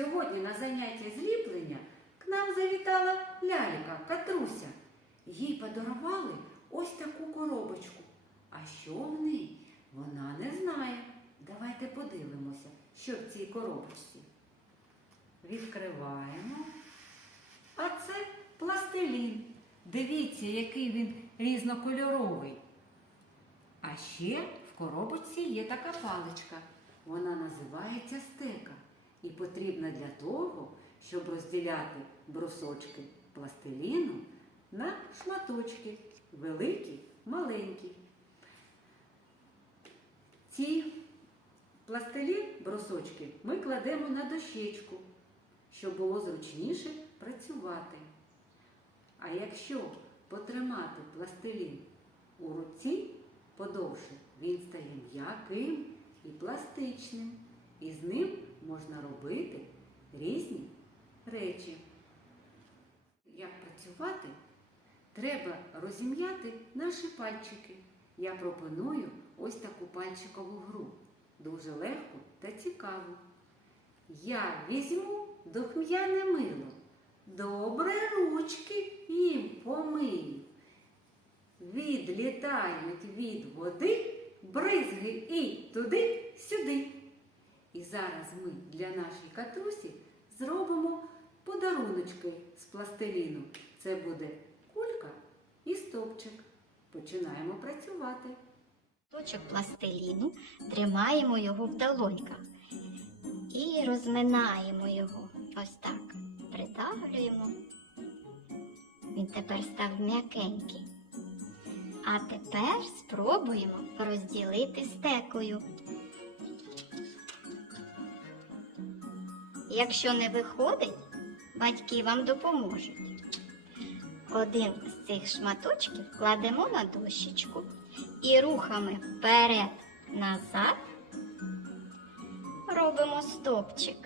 Сьогодні на заняття зліплення к нам завітала лялька Катруся. Їй подарували ось таку коробочку. А що в ній? Вона не знає. Давайте подивимося, що в цій коробочці. Відкриваємо. А це пластилін. Дивіться, який він різнокольоровий. А ще в коробочці є така паличка. Вона називається потрібна для того, щоб розділяти брусочки пластиліну на шматочки великі, маленькі. Ці пластилін, брусочки, ми кладемо на дощечку, щоб було зручніше працювати. А якщо потримати пластилін у руці подовше, він стає м'яким і пластичним, і з ним можна робити речі. Як працювати, треба розім'яти наші пальчики. Я пропоную ось таку пальчикову гру. Дуже легку та цікаву. Я візьму духм'яне мило. Добре ручки їм помию. Відлітають від води бризги і туди-сюди. І зараз ми для нашої катрусі зробимо подаруночки з пластиліну. Це буде кулька і стовпчик. Починаємо працювати. Точок пластиліну, тримаємо його в долоньках і розминаємо його. Ось так. Придавлюємо. Він тепер став м'якенький. А тепер спробуємо розділити стекою. Якщо не виходить, батьки вам допоможуть. Один з цих шматочків кладемо на дощечку і рухами вперед-назад робимо стопчик.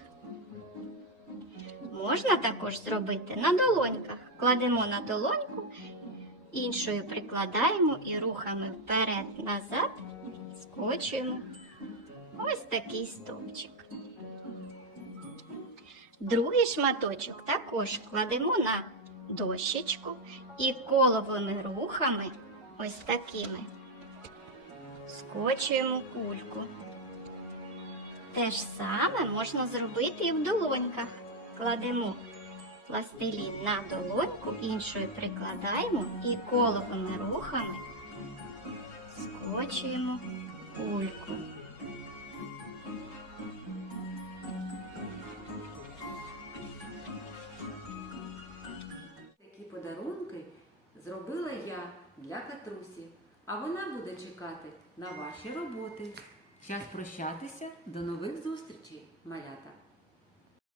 Можна також зробити на долоньках. Кладемо на долоньку, іншою прикладаємо і рухами вперед-назад скочуємо ось такий стовпчик. Другий шматочок також кладемо на дощечку і коловими рухами, ось такими, скочуємо кульку. Те ж саме можна зробити і в долоньках. Кладемо пластилін на долоньку, іншою прикладаємо і коловими рухами скочуємо кульку. Подарунки зробила я для катрусі, а вона буде чекати на ваші роботи. Час прощатися. До нових зустрічей, малята!